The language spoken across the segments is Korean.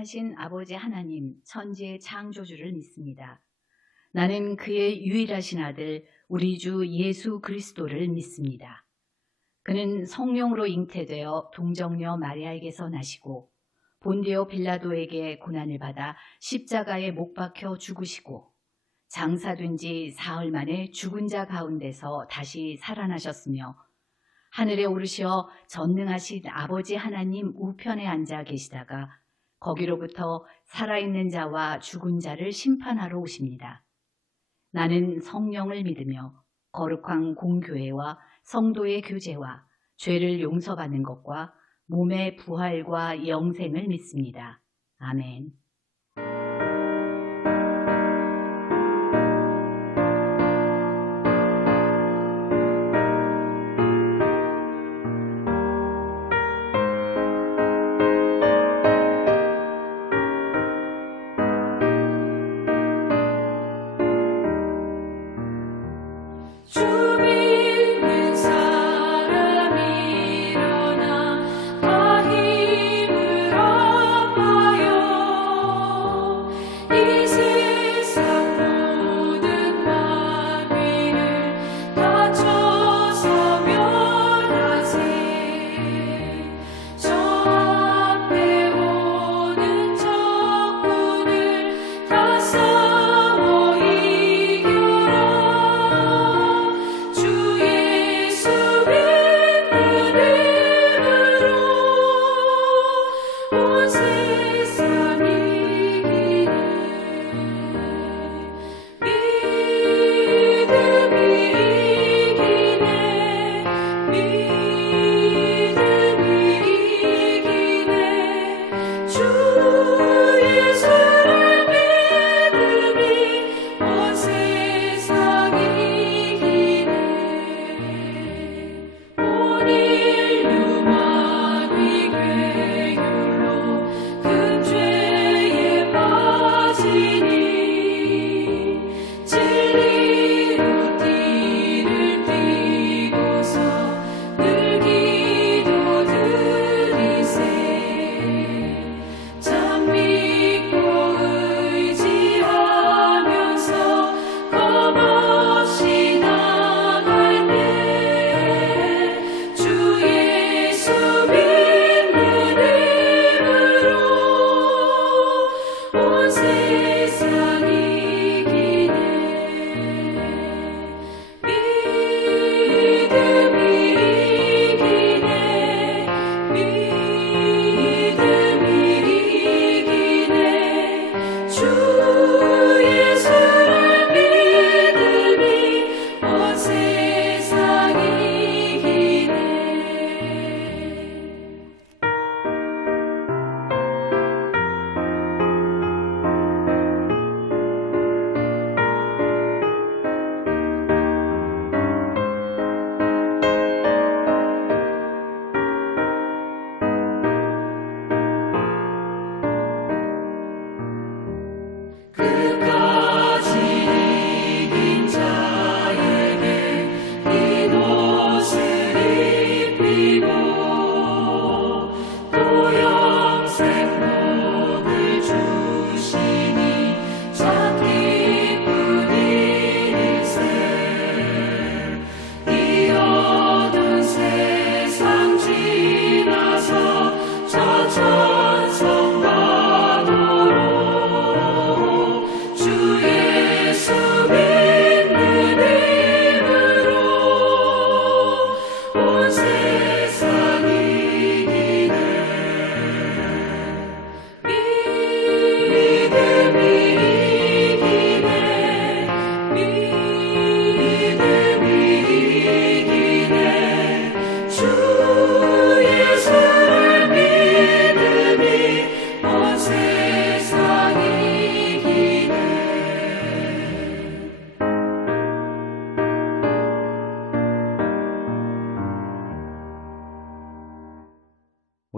전능하신 아버지 하나님, 천지의 창조주를 믿습니다. 나는 그의 유일하신 아들, 우리 주 예수 그리스도를 믿습니다. 그는 성령으로 잉태되어 동정녀 마리아에게서 나시고 본디오 빌라도에게 고난을 받아 십자가에 못 박혀 죽으시고 장사된 지 사흘 만에 죽은 자 가운데서 다시 살아나셨으며 하늘에 오르시어 전능하신 아버지 하나님 우편에 앉아 계시다가 거기로부터 살아있는 자와 죽은 자를 심판하러 오십니다. 나는 성령을 믿으며 거룩한 공교회와 성도의 교제와 죄를 용서받는 것과 몸의 부활과 영생을 믿습니다. 아멘.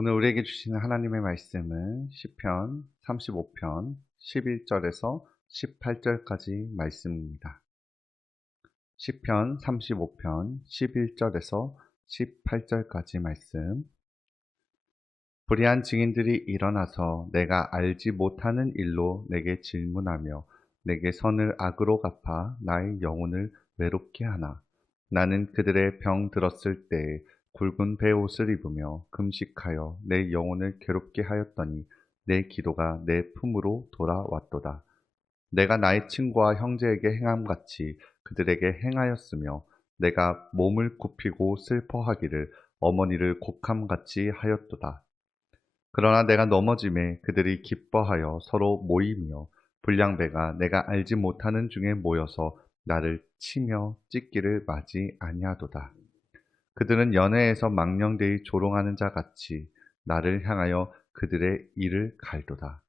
오늘 우리에게 주시는 하나님의 말씀은 시편 35편 11절에서 18절까지 말씀입니다. 시편 35편 11절에서 18절까지 말씀. 불의한 증인들이 일어나서 내가 알지 못하는 일로 내게 질문하며 내게 선을 악으로 갚아 나의 영혼을 외롭게 하나. 나는 그들의 병 들었을 때에 굵은 베옷을 입으며 금식하여 내 영혼을 괴롭게 하였더니 내 기도가 내 품으로 돌아왔도다. 내가 나의 친구와 형제에게 행함같이 그들에게 행하였으며 내가 몸을 굽히고 슬퍼하기를 어머니를 곡함같이 하였도다. 그러나 내가 넘어짐에 그들이 기뻐하여 서로 모이며 불량배가 내가 알지 못하는 중에 모여서 나를 치며 찢기를 맞이 아니하도다. 그들은 연회에서 망령되이 조롱하는 자 같이 나를 향하여 그들의 이를 갈도다.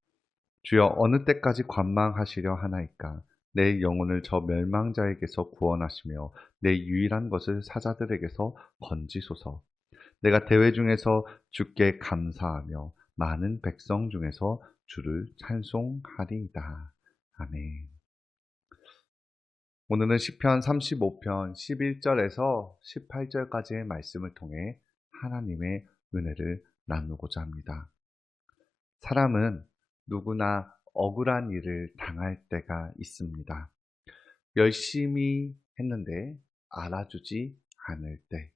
주여 어느 때까지 관망하시려 하나이까? 내 영혼을 저 멸망자에게서 구원하시며 내 유일한 것을 사자들에게서 건지소서. 내가 대회 중에서 주께 감사하며 많은 백성 중에서 주를 찬송하리이다. 아멘. 오늘은 시편 35편 11절에서 18절까지의 말씀을 통해 하나님의 은혜를 나누고자 합니다. 사람은 누구나 억울한 일을 당할 때가 있습니다. 열심히 했는데 알아주지 않을 때,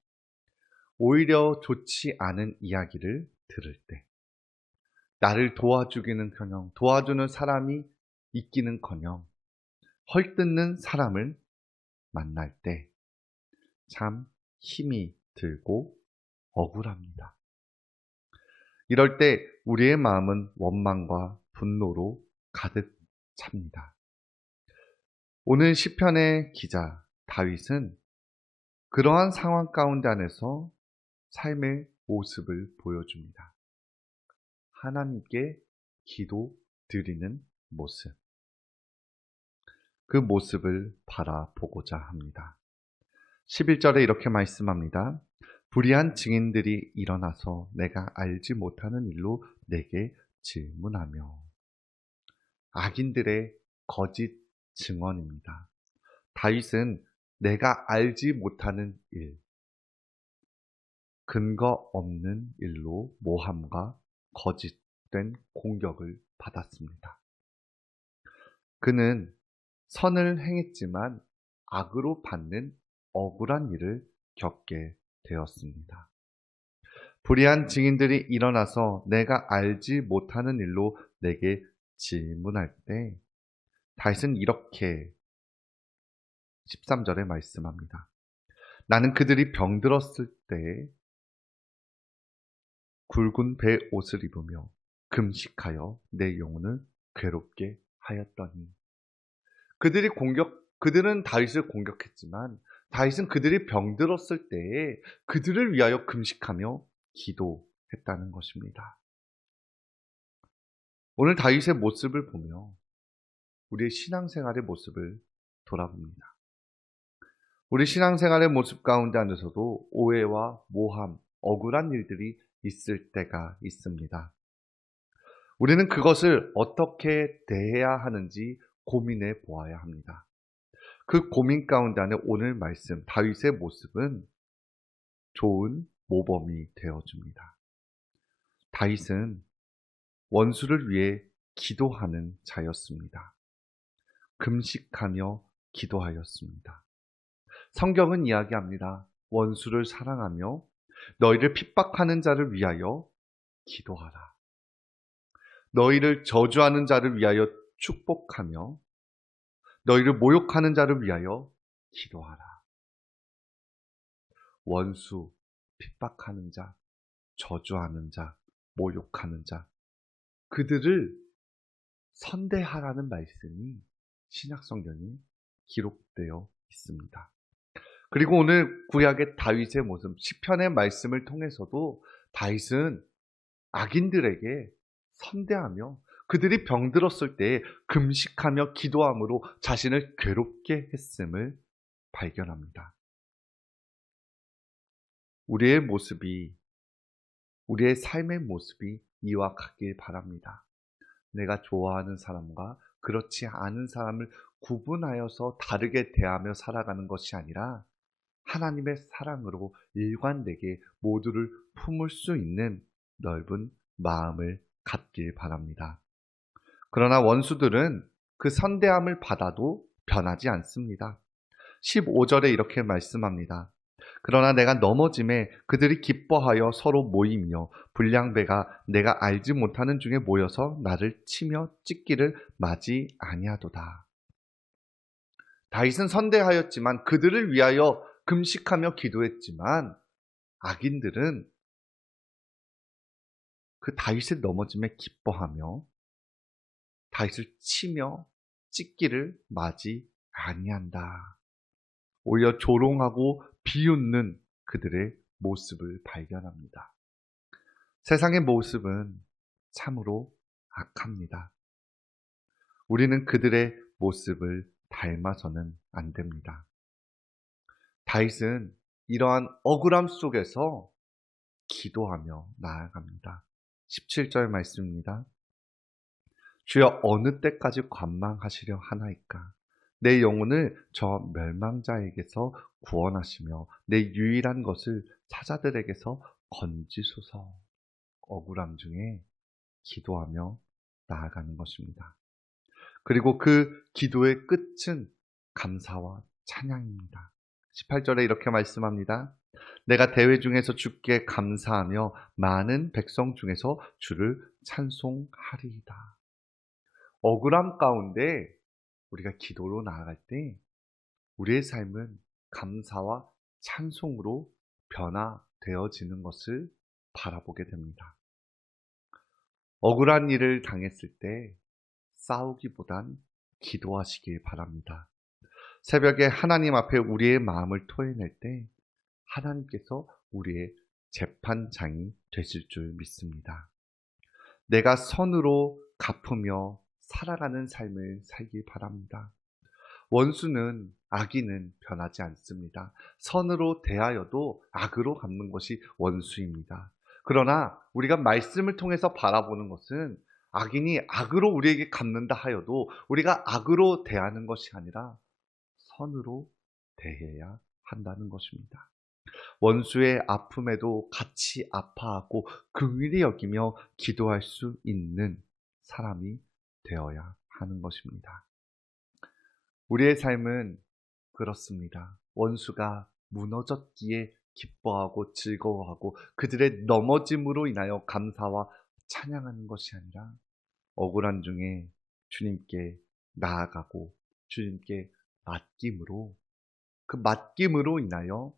오히려 좋지 않은 이야기를 들을 때, 나를 도와주기는커녕 도와주는 사람이 있기는커녕 헐뜯는 사람을 만날 때 참 힘이 들고 억울합니다. 이럴 때 우리의 마음은 원망과 분노로 가득 찹니다. 오늘 시편의 기자 다윗은 그러한 상황 가운데 안에서 삶의 모습을 보여줍니다. 하나님께 기도 드리는 모습. 그 모습을 바라보고자 합니다. 11절에 이렇게 말씀합니다. 불의한 증인들이 일어나서 내가 알지 못하는 일로 내게 질문하며. 악인들의 거짓 증언입니다. 다윗은 내가 알지 못하는 일, 근거 없는 일로 모함과 거짓된 공격을 받았습니다. 그는 선을 행했지만 악으로 받는 억울한 일을 겪게 되었습니다. 불의한 증인들이 일어나서 내가 알지 못하는 일로 내게 질문할 때 다윗은 이렇게 13절에 말씀합니다. 나는 그들이 병들었을 때 굵은 배 옷을 입으며 금식하여 내 영혼을 괴롭게 하였더니. 그들은 다윗을 공격했지만 다윗은 그들이 병들었을 때에 그들을 위하여 금식하며 기도했다는 것입니다. 오늘 다윗의 모습을 보며 우리의 신앙생활의 모습을 돌아봅니다. 우리 신앙생활의 모습 가운데 안에서도 오해와 모함, 억울한 일들이 있을 때가 있습니다. 우리는 그것을 어떻게 대해야 하는지 고민해 보아야 합니다. 그 고민 가운데 안에 오늘 말씀 다윗의 모습은 좋은 모범이 되어줍니다. 다윗은 원수를 위해 기도하는 자였습니다. 금식하며 기도하였습니다. 성경은 이야기합니다. 원수를 사랑하며 너희를 핍박하는 자를 위하여 기도하라. 너희를 저주하는 자를 위하여 축복하며 너희를 모욕하는 자를 위하여 기도하라. 원수, 핍박하는 자, 저주하는 자, 모욕하는 자, 그들을 선대하라는 말씀이 신약성경에 기록되어 있습니다. 그리고 오늘 구약의 다윗의 모습, 시편의 말씀을 통해서도 다윗은 악인들에게 선대하며 그들이 병들었을 때 금식하며 기도함으로 자신을 괴롭게 했음을 발견합니다. 우리의 모습이, 우리의 삶의 모습이 이와 같길 바랍니다. 내가 좋아하는 사람과 그렇지 않은 사람을 구분하여서 다르게 대하며 살아가는 것이 아니라 하나님의 사랑으로 일관되게 모두를 품을 수 있는 넓은 마음을 갖길 바랍니다. 그러나 원수들은 그 선대함을 받아도 변하지 않습니다. 15절에 이렇게 말씀합니다. 그러나 내가 넘어짐에 그들이 기뻐하여 서로 모이며 불량배가 내가 알지 못하는 중에 모여서 나를 치며 찢기를 마지 아니하도다. 다윗은 선대하였지만 그들을 위하여 금식하며 기도했지만 악인들은 그 다윗의 넘어짐에 기뻐하며 다윗을 치며 찢기를 맞이 아니한다. 오히려 조롱하고 비웃는 그들의 모습을 발견합니다. 세상의 모습은 참으로 악합니다. 우리는 그들의 모습을 닮아서는 안 됩니다. 다윗은 이러한 억울함 속에서 기도하며 나아갑니다. 17절 말씀입니다. 주여 어느 때까지 관망하시려 하나이까? 내 영혼을 저 멸망자에게서 구원하시며 내 유일한 것을 사자들에게서 건지소서. 억울함 중에 기도하며 나아가는 것입니다. 그리고 그 기도의 끝은 감사와 찬양입니다. 18절에 이렇게 말씀합니다. 내가 대회 중에서 주께 감사하며 많은 백성 중에서 주를 찬송하리이다. 억울함 가운데 우리가 기도로 나아갈 때 우리의 삶은 감사와 찬송으로 변화되어지는 것을 바라보게 됩니다. 억울한 일을 당했을 때 싸우기보단 기도하시길 바랍니다. 새벽에 하나님 앞에 우리의 마음을 토해낼 때 하나님께서 우리의 재판장이 되실 줄 믿습니다. 내가 선으로 갚으며 살아가는 삶을 살길 바랍니다. 원수는 악인은 변하지 않습니다. 선으로 대하여도 악으로 갚는 것이 원수입니다. 그러나 우리가 말씀을 통해서 바라보는 것은 악인이 악으로 우리에게 갚는다 하여도 우리가 악으로 대하는 것이 아니라 선으로 대해야 한다는 것입니다. 원수의 아픔에도 같이 아파하고 긍휼히 여기며 기도할 수 있는 사람이 되어야 하는 것입니다. 우리의 삶은 그렇습니다. 원수가 무너졌기에 기뻐하고 즐거워하고 그들의 넘어짐으로 인하여 감사와 찬양하는 것이 아니라 억울한 중에 주님께 나아가고 주님께 맡김으로 그 맡김으로 인하여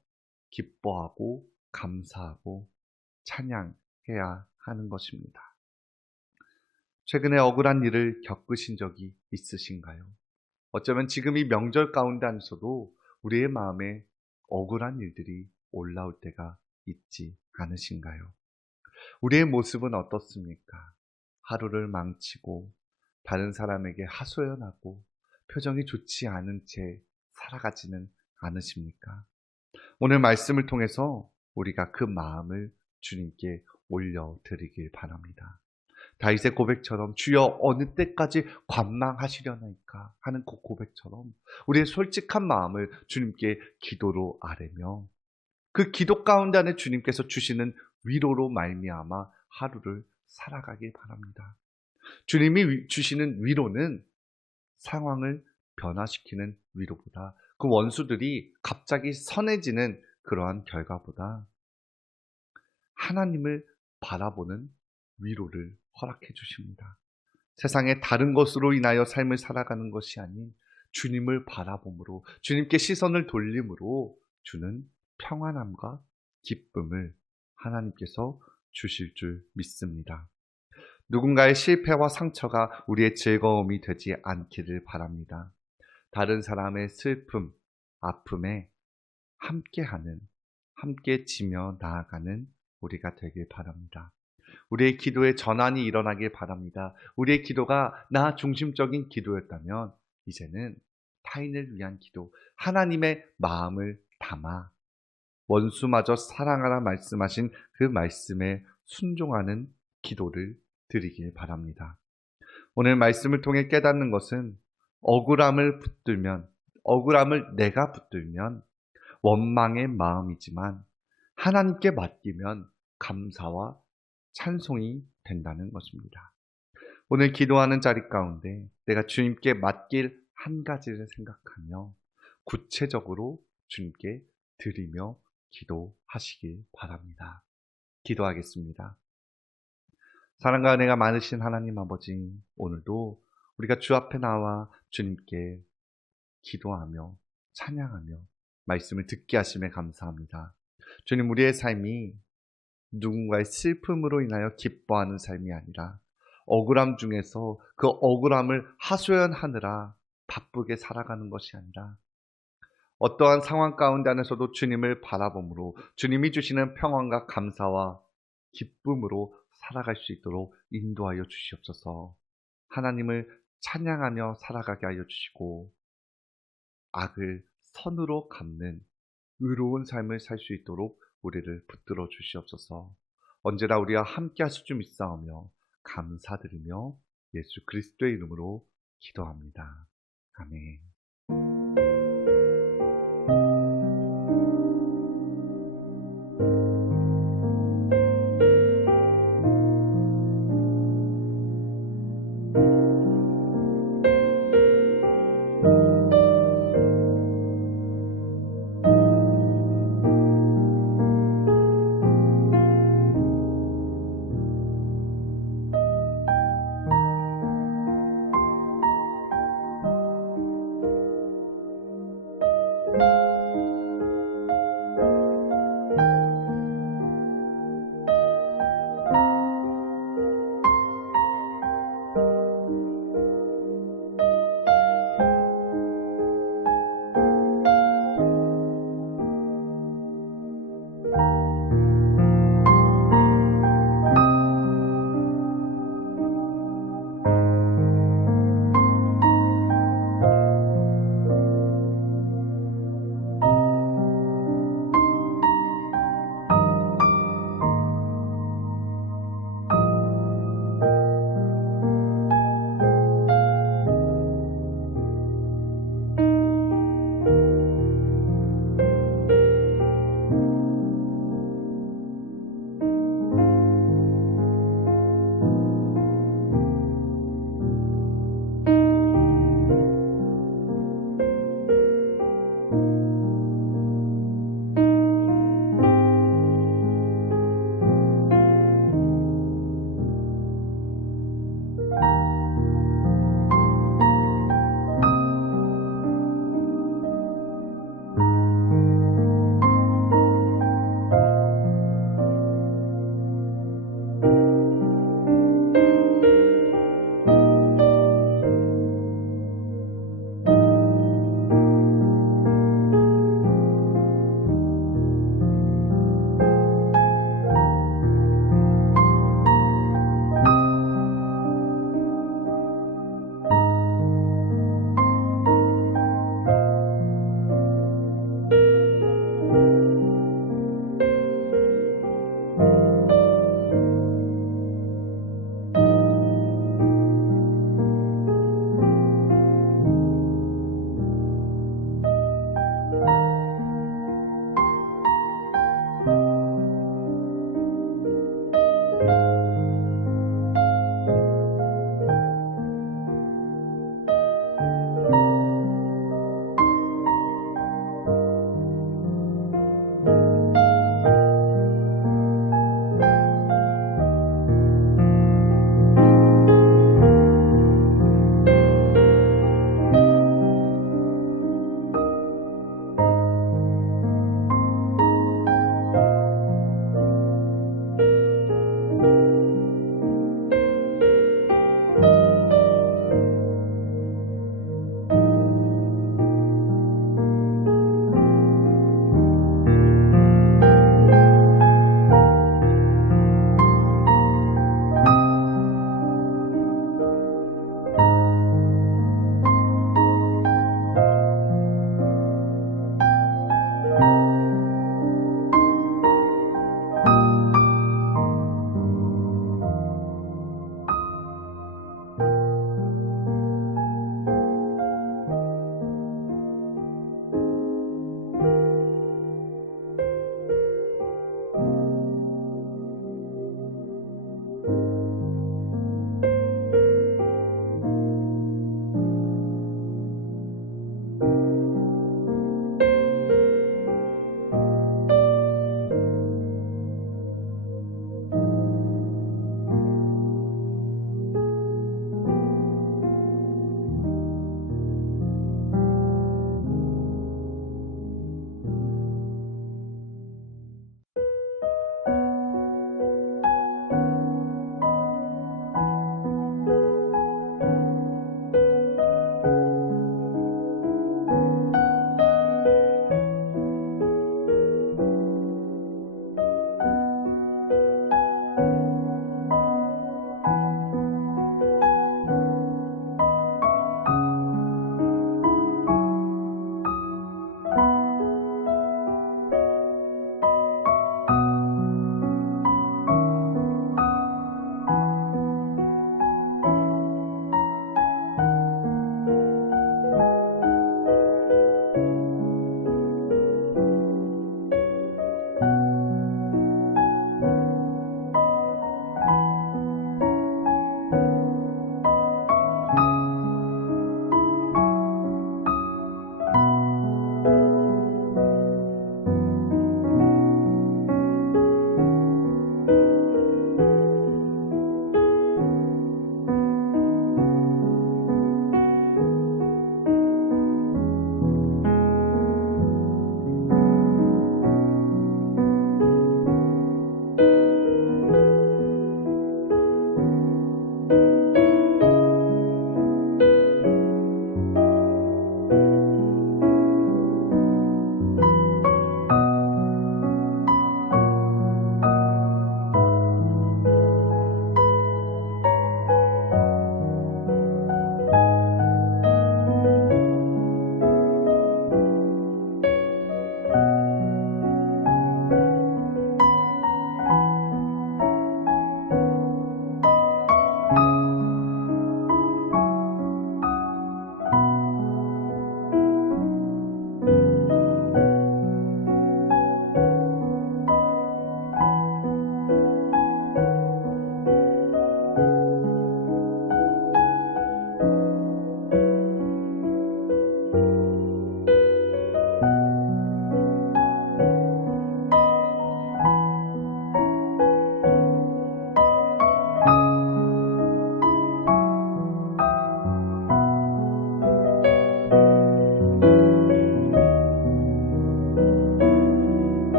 기뻐하고 감사하고 찬양해야 하는 것입니다. 최근에 억울한 일을 겪으신 적이 있으신가요? 어쩌면 지금 이 명절 가운데 안에서도 우리의 마음에 억울한 일들이 올라올 때가 있지 않으신가요? 우리의 모습은 어떻습니까? 하루를 망치고 다른 사람에게 하소연하고 표정이 좋지 않은 채 살아가지는 않으십니까? 오늘 말씀을 통해서 우리가 그 마음을 주님께 올려드리길 바랍니다. 다윗의 고백처럼 주여 어느 때까지 관망하시려나이까 하는 그 고백처럼 우리의 솔직한 마음을 주님께 기도로 아뢰며 그 기도 가운데 안에 주님께서 주시는 위로로 말미암아 하루를 살아가길 바랍니다. 주님이 주시는 위로는 상황을 변화시키는 위로보다 그 원수들이 갑자기 선해지는 그러한 결과보다 하나님을 바라보는 위로를 허락해 주십니다. 세상의 다른 것으로 인하여 삶을 살아가는 것이 아닌 주님을 바라봄으로 주님께 시선을 돌림으로 주는 평안함과 기쁨을 하나님께서 주실 줄 믿습니다. 누군가의 실패와 상처가 우리의 즐거움이 되지 않기를 바랍니다. 다른 사람의 슬픔, 아픔에 함께하는, 함께 지며 나아가는 우리가 되길 바랍니다. 우리의 기도에 전환이 일어나길 바랍니다. 우리의 기도가 나 중심적인 기도였다면 이제는 타인을 위한 기도, 하나님의 마음을 담아 원수마저 사랑하라 말씀하신 그 말씀에 순종하는 기도를 드리길 바랍니다. 오늘 말씀을 통해 깨닫는 것은 억울함을 내가 붙들면 원망의 마음이지만 하나님께 맡기면 감사와 찬송이 된다는 것입니다. 오늘 기도하는 자리 가운데 내가 주님께 맡길 한 가지를 생각하며 구체적으로 주님께 드리며 기도하시길 바랍니다. 기도하겠습니다. 사랑과 은혜가 많으신 하나님 아버지, 오늘도 우리가 주 앞에 나와 주님께 기도하며 찬양하며 말씀을 듣게 하심에 감사합니다. 주님, 우리의 삶이 누군가의 슬픔으로 인하여 기뻐하는 삶이 아니라 억울함 중에서 그 억울함을 하소연하느라 바쁘게 살아가는 것이 아니라 어떠한 상황 가운데 안에서도 주님을 바라봄으로 주님이 주시는 평안과 감사와 기쁨으로 살아갈 수 있도록 인도하여 주시옵소서. 하나님을 찬양하며 살아가게 하여 주시고 악을 선으로 갚는 의로운 삶을 살 수 있도록 우리를 붙들어 주시옵소서. 언제나 우리와 함께 하실 줄 믿사오며 감사드리며 예수 그리스도의 이름으로 기도합니다. 아멘.